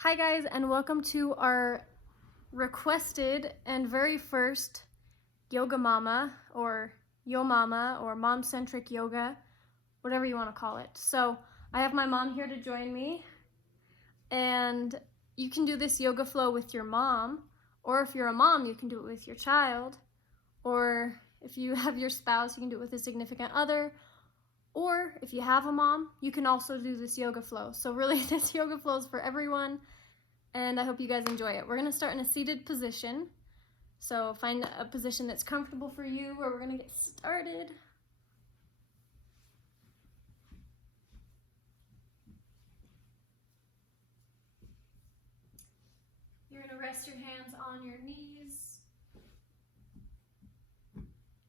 Hi guys, and welcome to our requested and very first Yoga Mama or Yo Mama or Mom-Centric Yoga, whatever you want to call it. So I have my mom here to join me, and you can do this yoga flow with your mom, or if you're a mom, you can do it with your child, or if you have your spouse, you can do it with a significant other, or if you have a mom, you can also do this yoga flow. So really, this yoga flow is for everyone, and I hope you guys enjoy it. We're gonna start in a seated position. So find a position that's comfortable for you where we're gonna get started. You're gonna rest your hands on your knees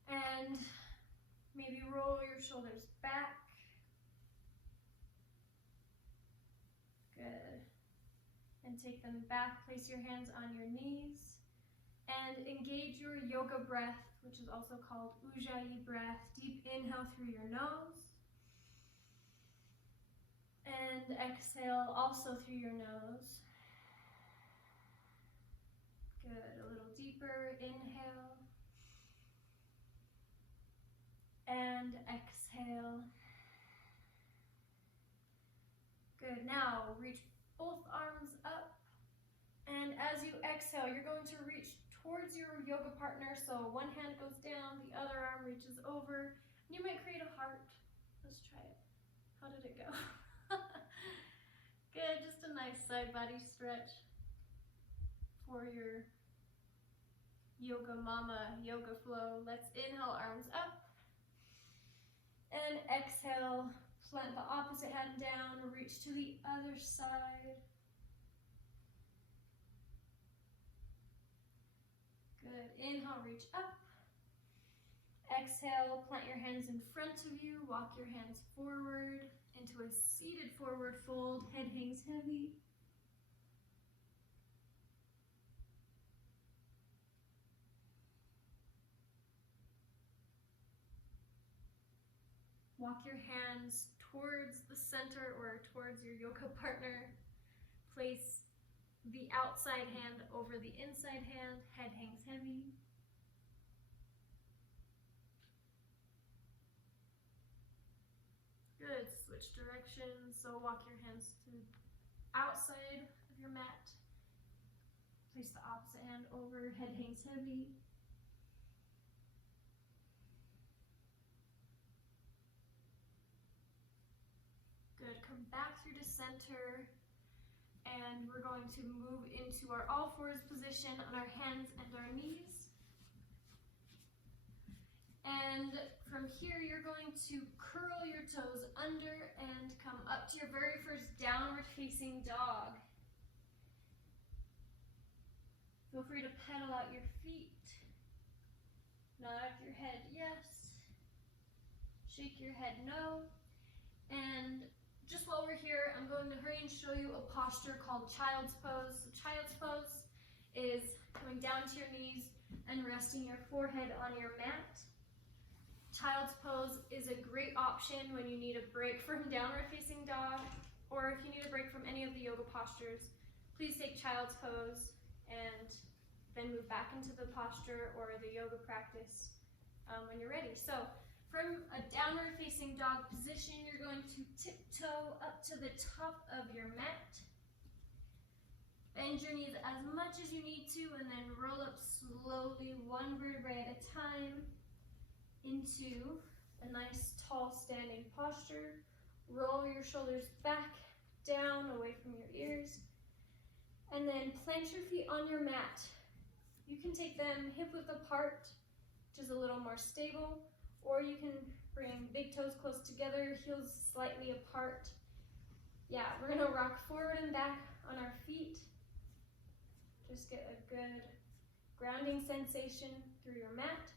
and maybe roll your shoulders back. Good. And take them back, place your hands on your knees, and engage your yoga breath, which is also called Ujjayi breath. Deep inhale through your nose, and exhale also through your nose. Good, a little deeper, inhale, and exhale. Good, now reach both arms up, and as you exhale, you're going to reach towards your yoga partner, so one hand goes down, the other arm reaches over, and you might create a heart. Let's try it. How did it go? Good, just a nice side body stretch for your Yoga Mama yoga flow. Let's inhale, arms up, and exhale, plant the opposite hand down, reach to the other side. Good, inhale, reach up. Exhale, plant your hands in front of you, walk your hands forward into a seated forward fold, head hangs heavy. Walk your hands towards the center or towards your yoga partner. Place the outside hand over the inside hand, head hangs heavy. Good, switch directions. So walk your hands to the outside of your mat. Place the opposite hand over, head hangs heavy. Good, come back through to center, and we're going to move into our all fours position on our hands and our knees. And from here, you're going to curl your toes under and come up to your very first downward facing dog. Feel free to pedal out your feet. Nod your head yes. Shake your head no. And just while we're here, I'm going to hurry and show you a posture called Child's Pose. So Child's Pose is coming down to your knees and resting your forehead on your mat. Child's Pose is a great option when you need a break from downward facing dog, or if you need a break from any of the yoga postures. Please take Child's Pose and then move back into the posture or the yoga practice when you're ready. So from a downward facing dog position, you're going to tiptoe up to the top of your mat. Bend your knees as much as you need to, and then roll up slowly, one vertebrae at a time, into a nice tall standing posture. Roll your shoulders back, down, away from your ears, and then plant your feet on your mat. You can take them hip width apart, which is a little more stable, or you can bring big toes close together, heels slightly apart. Yeah, we're gonna rock forward and back on our feet. Just get a good grounding sensation through your mat.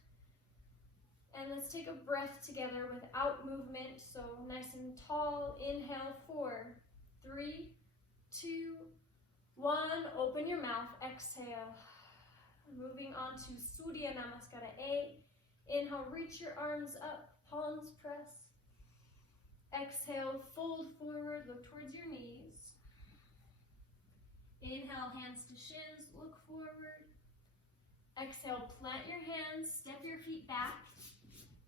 And let's take a breath together without movement, so nice and tall. Inhale, 4, 3, 2, 1. Open your mouth, exhale. Moving on to Surya Namaskara A. Inhale, reach your arms up, palms press. Exhale, fold forward, look towards your knees. Inhale, hands to shins, look forward. Exhale, plant your hands, step your feet back.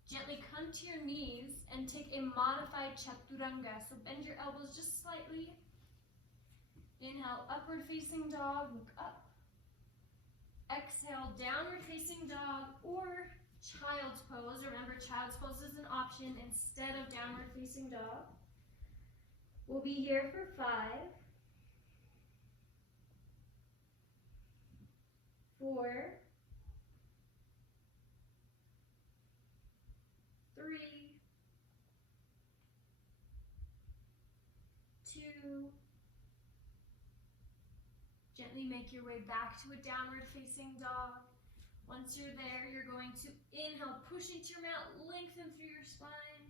Gently come to your knees and take a modified chaturanga. So bend your elbows just slightly. Inhale, upward facing dog, look up. Exhale, downward facing dog or child's pose. Remember, child's pose is an option instead of downward facing dog. We'll be here for 5, 4, 3, 2. Gently make your way back to a downward facing dog. Once you're there, you're going to inhale, push into your mat, lengthen through your spine.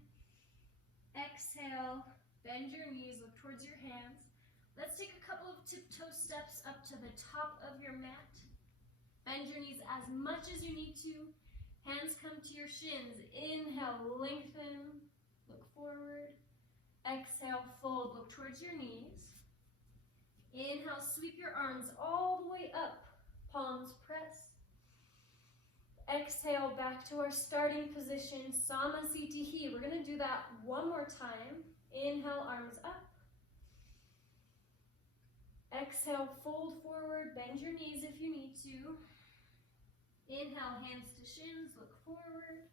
Exhale, bend your knees, look towards your hands. Let's take a couple of tiptoe steps up to the top of your mat. Bend your knees as much as you need to. Hands come to your shins. Inhale, lengthen, look forward. Exhale, fold, look towards your knees. Inhale, sweep your arms all the way up, palms press. Exhale, back to our starting position, Samasthiti. We're going to do that one more time. Inhale, arms up. Exhale, fold forward, bend your knees if you need to. Inhale, hands to shins, look forward.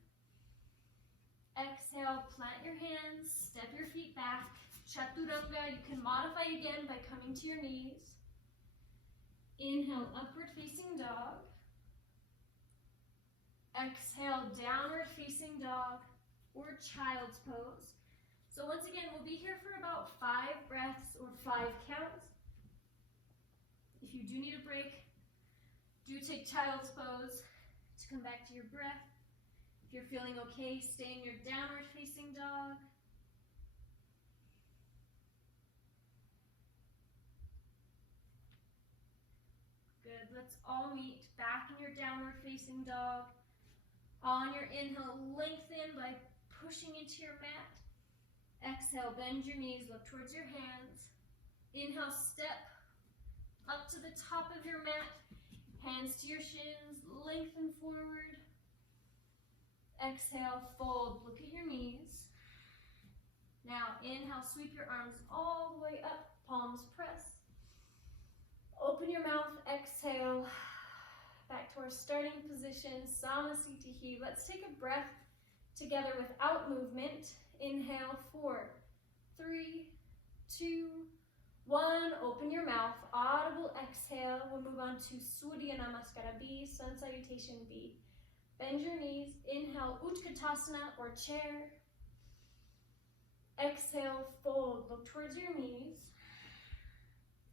Exhale, plant your hands, step your feet back. Chaturanga, you can modify again by coming to your knees. Inhale, upward facing dog. Exhale, downward facing dog or child's pose. So once again, we'll be here for about 5 breaths or 5 counts. If you do need a break, do take child's pose to come back to your breath. If you're feeling okay, stay in your downward facing dog. Good, let's all meet back in your downward facing dog. On your inhale, lengthen by pushing into your mat. Exhale, bend your knees, look towards your hands. Inhale, step up to the top of your mat. Hands to your shins, lengthen forward. Exhale, fold, look at your knees. Now inhale, sweep your arms all the way up, palms press. Open your mouth, exhale. Back to our starting position, Samasthiti. Let's take a breath together without movement. Inhale, 4, 3, 2, 1. Open your mouth, audible exhale. We'll move on to Surya Namaskara B, Sun Salutation B. Bend your knees, inhale, Utkatasana or chair. Exhale, fold, look towards your knees.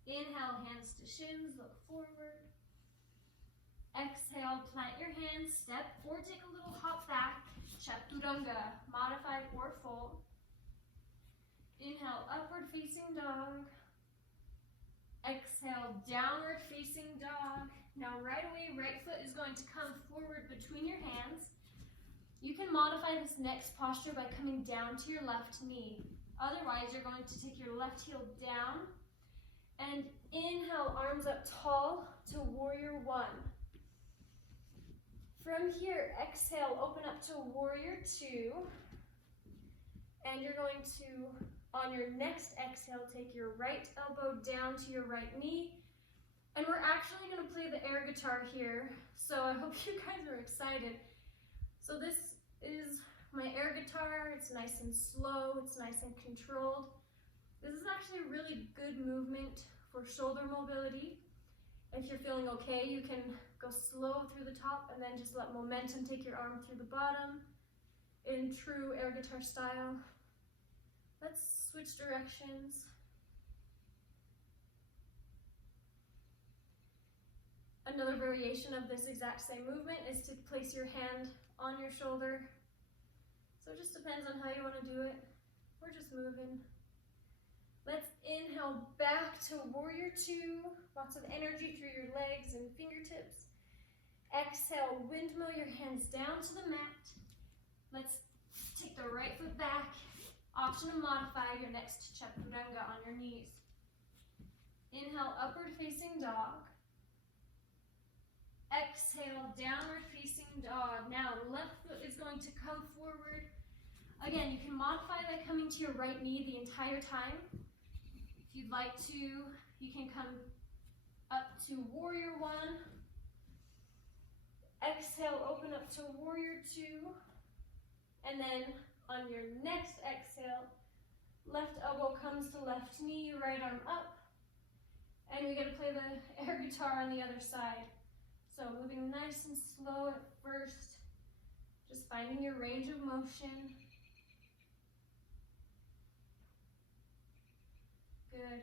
Inhale, hands to shins, look forward. Exhale, plant your hands, step or take a little hop back. Chaturanga, modified or fold. Inhale, upward facing dog. Exhale, downward facing dog. Now right away, right foot is going to come forward between your hands. You can modify this next posture by coming down to your left knee. Otherwise, you're going to take your left heel down and inhale, arms up tall to warrior 1. From here, exhale, open up to warrior 2. And you're going to, on your next exhale, take your right elbow down to your right knee. And we're actually going to play the air guitar here. So I hope you guys are excited. So this is my air guitar. It's nice and slow. It's nice and controlled. This is actually a really good movement for shoulder mobility. If you're feeling okay, you can go slow through the top and then just let momentum take your arm through the bottom in true air guitar style. Let's switch directions. Another variation of this exact same movement is to place your hand on your shoulder. So it just depends on how you want to do it. We're just moving. Let's inhale back to warrior 2. Lots of energy through your legs and fingertips. Exhale, windmill your hands down to the mat. Let's take the right foot back. Option to modify your next chaturanga on your knees. Inhale, upward facing dog. Exhale, downward facing dog. Now, left foot is going to come forward. Again, you can modify by coming to your right knee the entire time. If you'd like to, you can come up to warrior one. Exhale, open up to warrior two. And then on your next exhale, left elbow comes to left knee, right arm up. And we're going to play the air guitar on the other side. So moving nice and slow at first, just finding your range of motion. Good.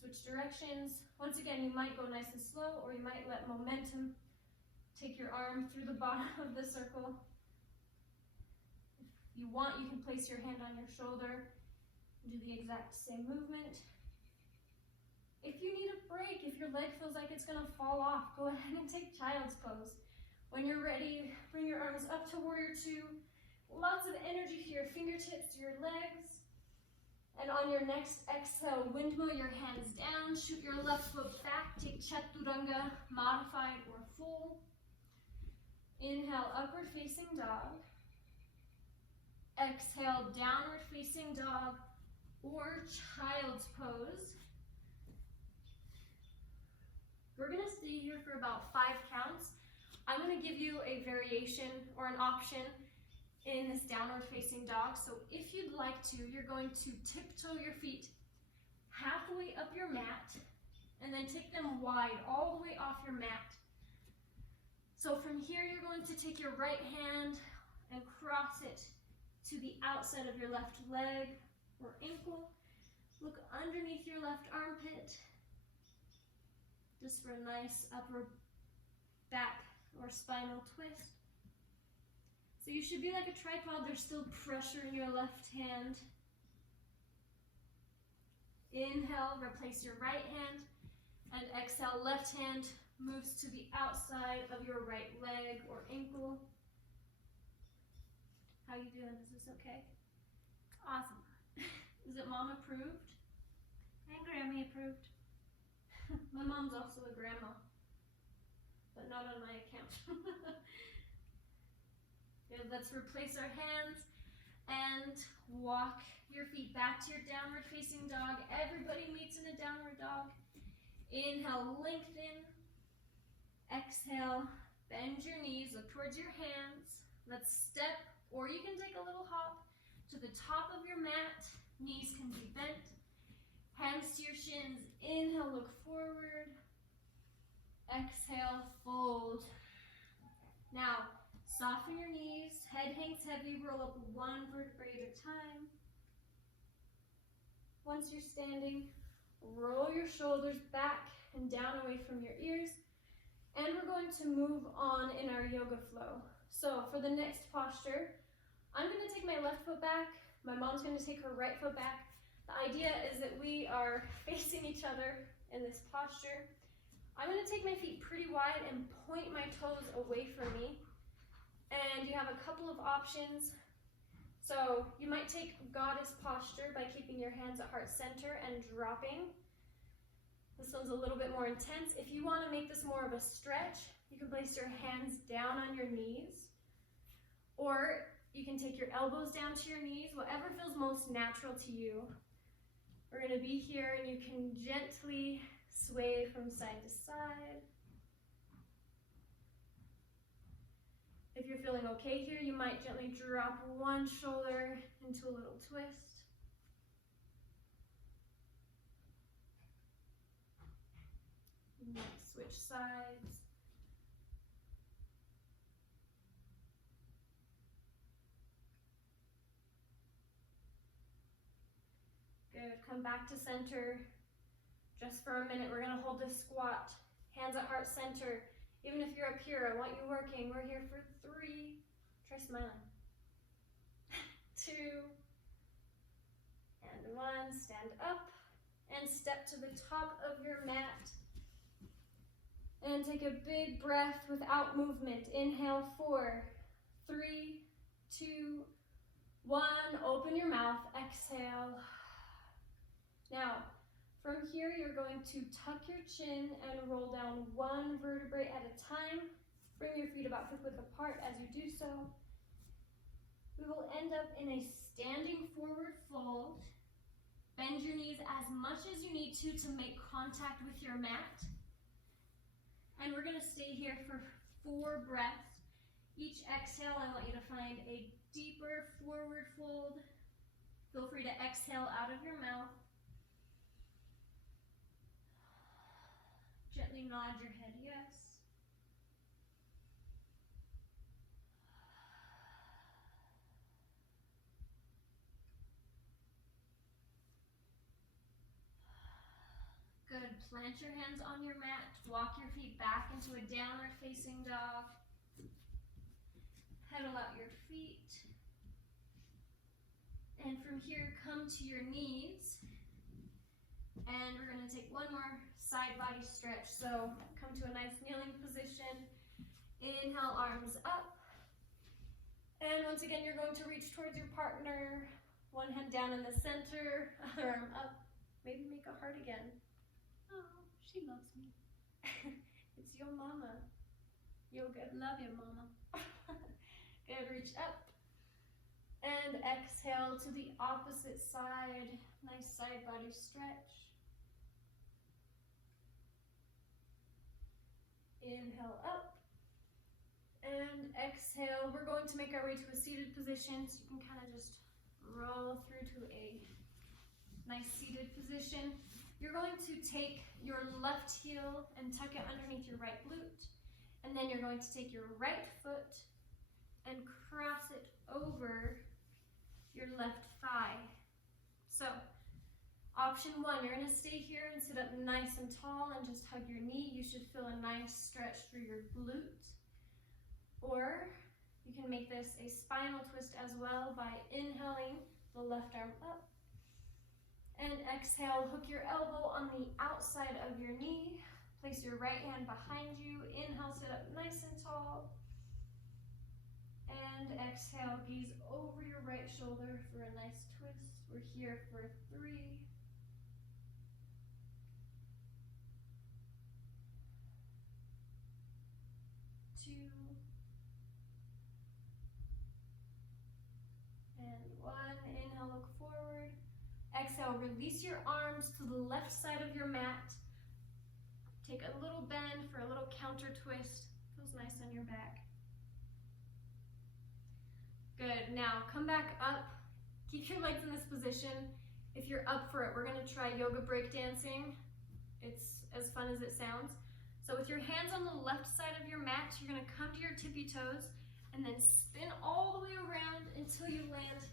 Switch directions. Once again, you might go nice and slow, or you might let momentum take your arm through the bottom of the circle. If you want, you can place your hand on your shoulder and do the exact same movement. If you need a break, if your leg feels like it's going to fall off, go ahead and take child's pose. When you're ready, bring your arms up to warrior two. Lots of energy to your fingertips, your legs. And on your next exhale, windmill your hands down, shoot your left foot back, take chaturanga, modified or full. Inhale, upward facing dog. Exhale, downward facing dog or child's pose. We're gonna stay here for about 5 counts. I'm gonna give you a variation or an option in this downward facing dog. So if you'd like to, you're going to tiptoe your feet halfway up your mat and then take them wide all the way off your mat. So from here, you're going to take your right hand and cross it to the outside of your left leg or ankle. Look underneath your left armpit, just for a nice upper back or spinal twist. So you should be like a tripod, there's still pressure in your left hand. Inhale, replace your right hand, and exhale, left hand moves to the outside of your right leg or ankle. How you doing? Is this okay? Awesome. Is it mom approved? And Grammy approved. My mom's also a grandma, but not on my account. Good, let's replace our hands and walk your feet back to your downward facing dog. Everybody meets in a downward dog. Inhale, lengthen. Exhale, bend your knees, look towards your hands. Let's step, or you can take a little hop to the top of your mat. Knees can be bent. Hands to your shins. Inhale, look forward. Exhale, fold. Now, soften your knees. Head hangs heavy. Roll up one vertebrae at a time. Once you're standing, roll your shoulders back and down away from your ears. And we're going to move on in our yoga flow. So for the next posture, I'm going to take my left foot back. My mom's going to take her right foot back. The idea is that we are facing each other in this posture. I'm going to take my feet pretty wide and point my toes away from me. And you have a couple of options. So you might take goddess posture by keeping your hands at heart center and dropping. This one's a little bit more intense. If you want to make this more of a stretch, you can place your hands down on your knees. Or you can take your elbows down to your knees, whatever feels most natural to you. We're going to be here and you can gently sway from side to side. If you're feeling okay here, you might gently drop one shoulder into a little twist. You might switch sides. Good, come back to center. Just for a minute, we're gonna hold this squat. Hands at heart center. Even if you're up here, I want you working. We're here for 3. Try smiling. 2. And 1, stand up. And step to the top of your mat. And take a big breath without movement. Inhale, 4, 3, 2, 1. Open your mouth, exhale. Now, From here, you're going to tuck your chin and roll down one vertebrae at a time. Bring your feet about hip width apart as you do so. We will end up in a standing forward fold. Bend your knees as much as you need to make contact with your mat. And we're going to stay here for 4 breaths. Each exhale, I want you to find a deeper forward fold. Feel free to exhale out of your mouth. Gently nod your head yes. Good. Plant your hands on your mat. Walk your feet back into a downward facing dog. Pedal out your feet. And from here, come to your knees. And we're going to take one more side body stretch. So come to a nice kneeling position. Inhale, arms up. And once again, you're going to reach towards your partner. One hand down in the center, other arm up. Maybe make a heart again. Oh, she loves me. It's your mama. Yoga. Love your mama. Good, reach up. And exhale to the opposite side. Nice side body stretch. Inhale up. And exhale. We're going to make our way to a seated position. So you can kind of just roll through to a nice seated position. You're going to take your left heel and tuck it underneath your right glute. And then you're going to take your right foot and cross it over your left thigh. So, option 1, you're going to stay here and sit up nice and tall and just hug your knee. You should feel a nice stretch through your glute. Or you can make this a spinal twist as well by inhaling the left arm up. And exhale, hook your elbow on the outside of your knee. Place your right hand behind you. Inhale, sit up nice and tall. And exhale, gaze over your right shoulder for a nice twist. We're here for 3, 2, and 1. Inhale, look forward. Exhale, release your arms to the left side of your mat. Take a little bend for a little counter twist. Feels nice on your back. Good. Now come back up. Keep your legs in this position. If you're up for it, we're going to try yoga breakdancing. It's as fun as it sounds. So with your hands on the left side of your mat, you're going to come to your tippy toes and then spin all the way around until you land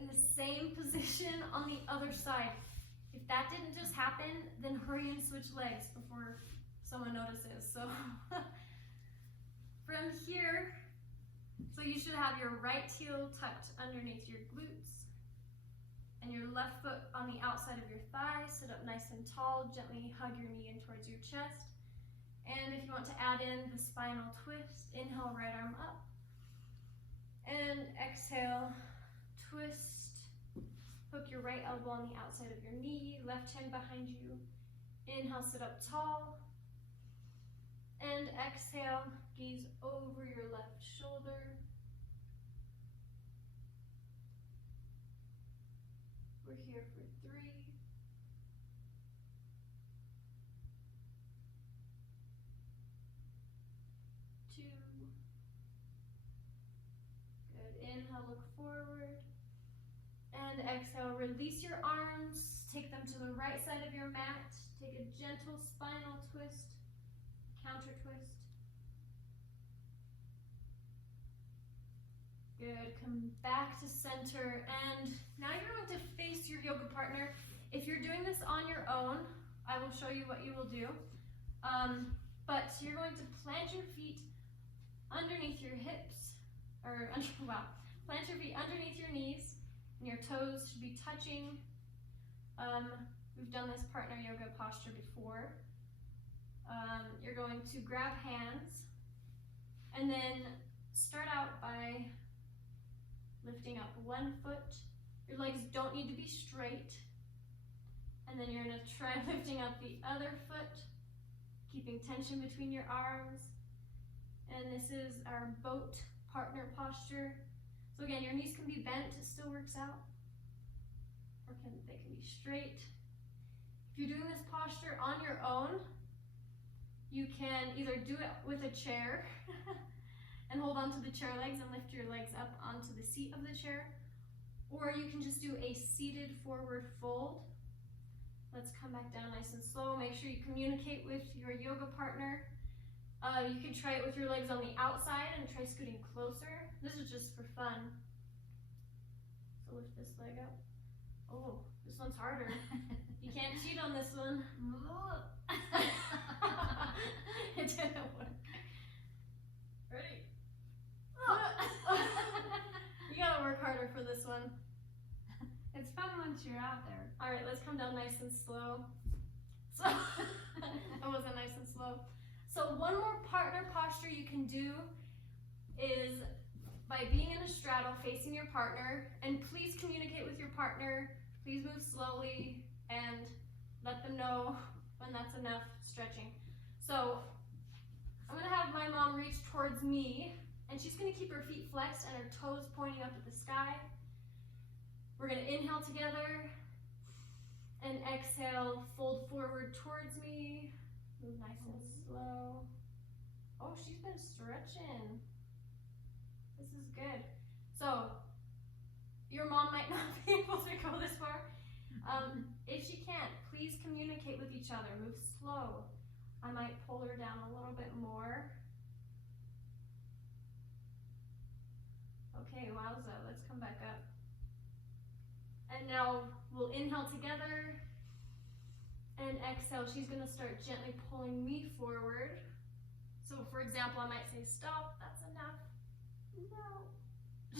in the same position on the other side. If that didn't just happen, then hurry and switch legs before someone notices. So from here, so you should have your right heel tucked underneath your glutes and your left foot on the outside of your thigh. Sit up nice and tall, gently hug your knee in towards your chest. And if you want to add in the spinal twist, inhale, right arm up. And exhale, twist. Hook your right elbow on the outside of your knee, left hand behind you. Inhale, sit up tall. And exhale, gaze over your left shoulder. We're here for 3, 2. Good. Inhale, look forward. And exhale, release your arms. Take them to the right side of your mat. Take a gentle spinal twist, counter twist. Good. Come back to center. And now you're going to face your yoga partner. If you're doing this on your own, I will show you what you will do. But you're going to plant your feet underneath your hips, plant your feet underneath your knees, and your toes should be touching. We've done this partner yoga posture before. You're going to grab hands, and then start out by lifting up one foot. Your legs don't need to be straight. And then you're gonna try lifting up the other foot, keeping tension between your arms. And this is our boat partner posture. So again, your knees can be bent, it still works out. Or they can be straight. If you're doing this posture on your own, you can either do it with a chair and hold onto the chair legs and lift your legs up onto the seat of the chair, or you can just do a seated forward fold. Let's come back down nice and slow. Make sure you communicate with your yoga partner. You can try it with your legs on the outside and try scooting closer. This is just for fun. So lift this leg up. Oh, this one's harder. You can't cheat on this one. It didn't work. Ready? You gotta work harder for this one. It's fun once you're out there. All right, let's come down nice and slow. So that wasn't nice and slow. So one more partner posture you can do is by being in a straddle facing your partner, and please communicate with your partner. Please move slowly and let them know when that's enough stretching. So I'm gonna have my mom reach towards me, and she's gonna keep her feet flexed and her toes pointing up at the sky. We're gonna inhale together and exhale, fold forward towards me. Move nice and slow. Oh, she's been stretching. This is good. So your mom might not be able to go this far. If she can't, please communicate with each other. Move slow. I might pull her down a little bit more. Okay, wowza, let's come back up. And now we'll inhale together and exhale. She's gonna start gently pulling me forward. So for example, I might say, stop, that's enough. No.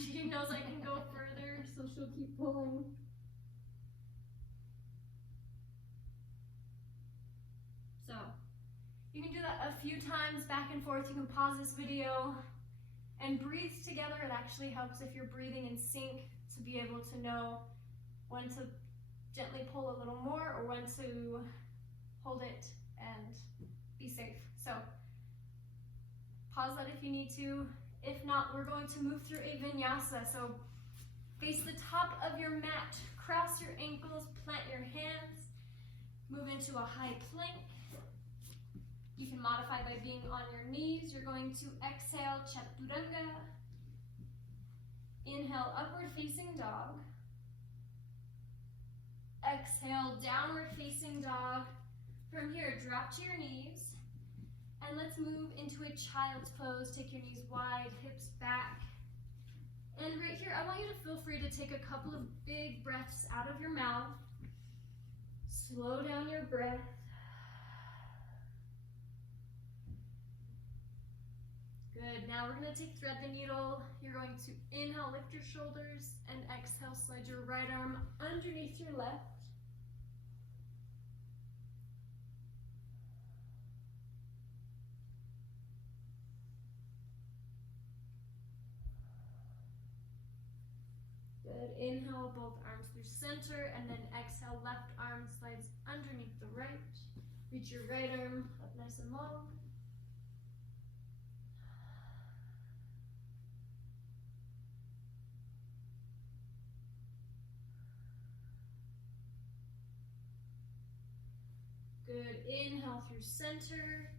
She knows I can go further, so she'll keep pulling. So you can do that a few times back and forth. You can pause this video and breathe together. It actually helps if you're breathing in sync to be able to know when to gently pull a little more or when to hold it and be safe. So pause that if you need to. If not, we're going to move through a vinyasa. So face the top of your mat, cross your ankles, plant your hands, move into a high plank. You can modify by being on your knees. You're going to exhale, chaturanga. Inhale, upward facing dog. Exhale, downward facing dog. From here, drop to your knees. And let's move into a child's pose. Take your knees wide, hips back. And right here, I want you to feel free to take a couple of big breaths out of your mouth. Slow down your breath. Good, now we're gonna take thread the needle. You're going to inhale, lift your shoulders, and exhale, slide your right arm underneath your left. Good, inhale, both arms through center, and then exhale, left arm slides underneath the right. Reach your right arm up nice and long. Good, inhale through center,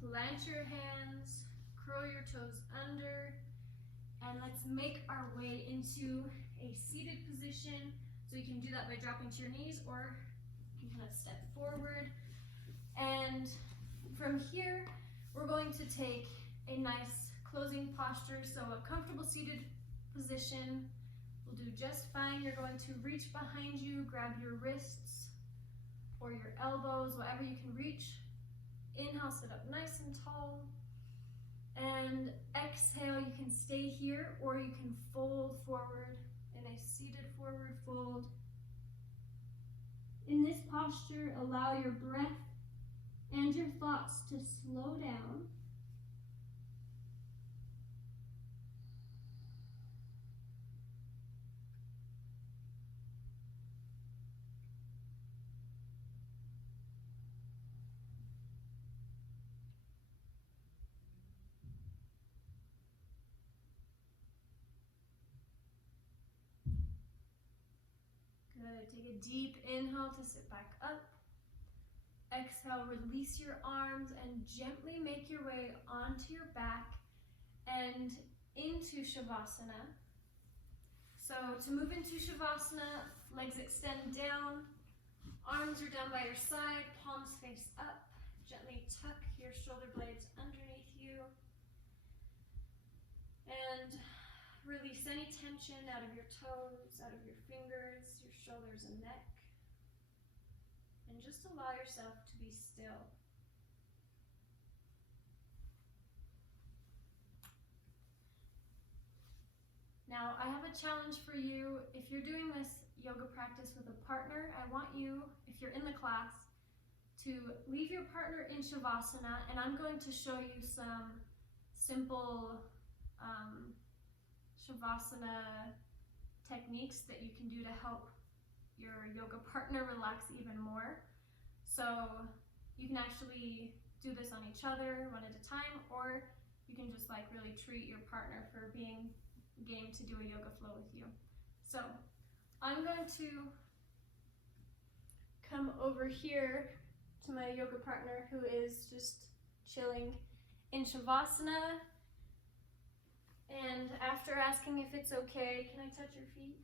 plant your hands, curl your toes under, and let's make our way into a seated position. So you can do that by dropping to your knees, or you can kind of step forward. And from here, we're going to take a nice closing posture. So a comfortable seated position will do just fine. You're going to reach behind you, grab your wrists or your elbows, whatever you can reach. Inhale, sit up nice and tall. And exhale, you can stay here or you can fold forward in a seated forward fold. In this posture, allow your breath and your thoughts to slow down. Good. Take a deep inhale to sit back up. Exhale, release your arms and gently make your way onto your back and into Shavasana. So to move into Shavasana, legs extend down, arms are down by your side, palms face up. Gently tuck your shoulder blades underneath you. And release any tension out of your toes, out of your fingers, your shoulders and neck. And just allow yourself to be still. Now, I have a challenge for you. If you're doing this yoga practice with a partner, I want you, if you're in the class, to leave your partner in Shavasana, and I'm going to show you some simple Shavasana techniques that you can do to help your yoga partner relax even more. So you can actually do this on each other one at a time, or you can just like really treat your partner for being game to do a yoga flow with you. So I'm going to come over here to my yoga partner who is just chilling in Shavasana. And after asking if it's okay, can I touch your feet?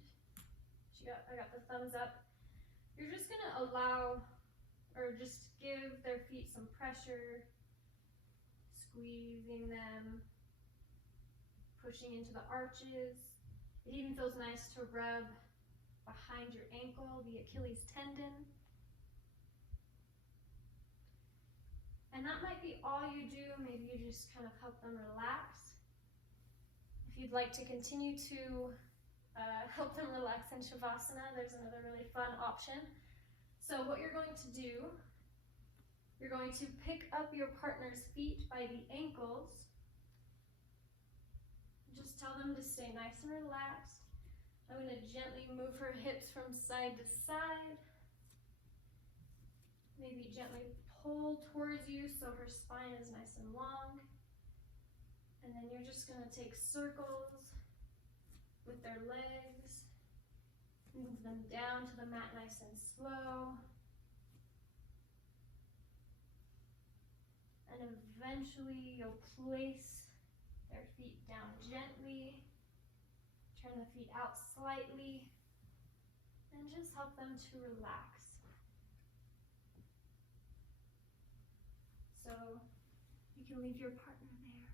I got the thumbs up. You're just gonna allow, or just give their feet some pressure, squeezing them, pushing into the arches. It even feels nice to rub behind your ankle, the Achilles tendon. And that might be all you do. Maybe you just kind of help them relax. If you'd like to continue to help them relax in Shavasana, there's another really fun option. So what you're going to do, you're going to pick up your partner's feet by the ankles. Just tell them to stay nice and relaxed. I'm going to gently move her hips from side to side. Maybe gently pull towards you so her spine is nice and long. And then you're just going to take circles with their legs. Move them down to the mat nice and slow. And eventually you'll place their feet down gently. Turn the feet out slightly. And just help them to relax. So you can leave your partner there.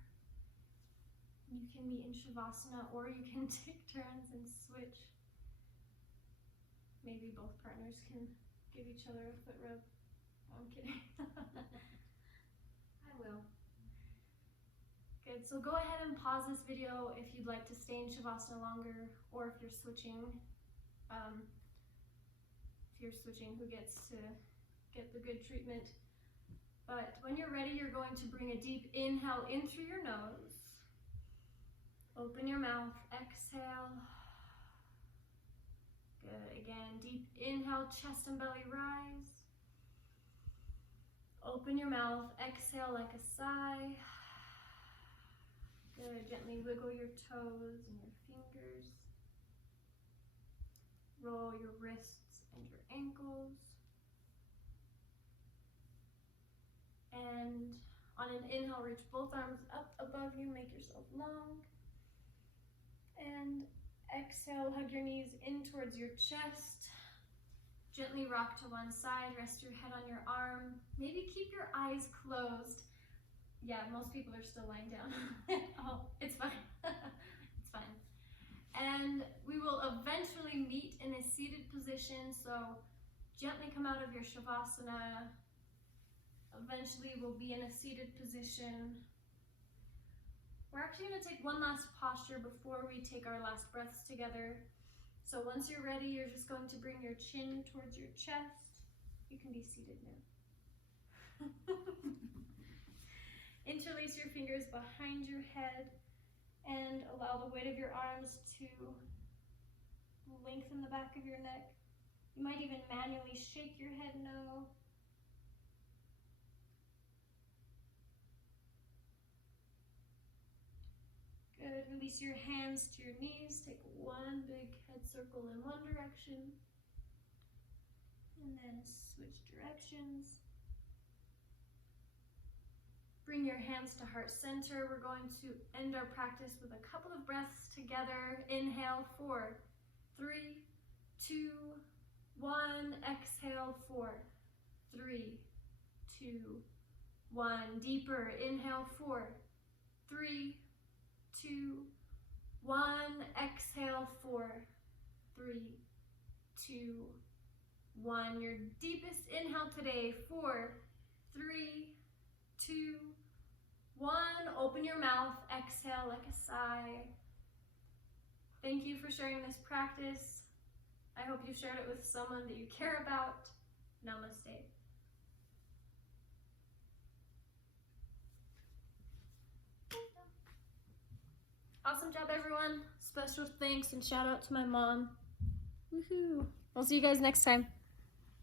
You can be in Shavasana, or you can take turns and switch. Maybe both partners can give each other a foot rub. Oh, I'm kidding. I will. Good, so go ahead and pause this video if you'd like to stay in Shavasana longer, or if you're switching, who gets to get the good treatment. But when you're ready, you're going to bring a deep inhale in through your nose. Open your mouth, exhale. Good, again, deep inhale, chest and belly rise. Open your mouth, exhale like a sigh. Good, gently wiggle your toes and your fingers. Roll your wrists and your ankles. And on an inhale, reach both arms up above you, make yourself long. And exhale, hug your knees in towards your chest. Gently rock to one side, rest your head on your arm. Maybe keep your eyes closed. Yeah, most people are still lying down. Oh, it's fine. It's fine. And we will eventually meet in a seated position, so gently come out of your Shavasana. Eventually we'll be in a seated position. We're actually going to take one last posture before we take our last breaths together. So once you're ready, you're just going to bring your chin towards your chest. You can be seated now. Interlace your fingers behind your head and allow the weight of your arms to lengthen the back of your neck. You might even manually shake your head no. Good. Release your hands to your knees. Take one big head circle in one direction. And then switch directions. Bring your hands to heart center. We're going to end our practice with a couple of breaths together. Inhale, 4, 3, 2, 1. Exhale, 4, 3, 2, 1. Deeper. Inhale, 4, 3, 2, 1. Exhale, 4, 3, 2, 1. Your deepest inhale today. 4, 3, 2, 1. Open your mouth. Exhale like a sigh. Thank you for sharing this practice. I hope you shared it with someone that you care about. Namaste. Awesome job, everyone. Special thanks and shout out to my mom. Woohoo. I'll see you guys next time.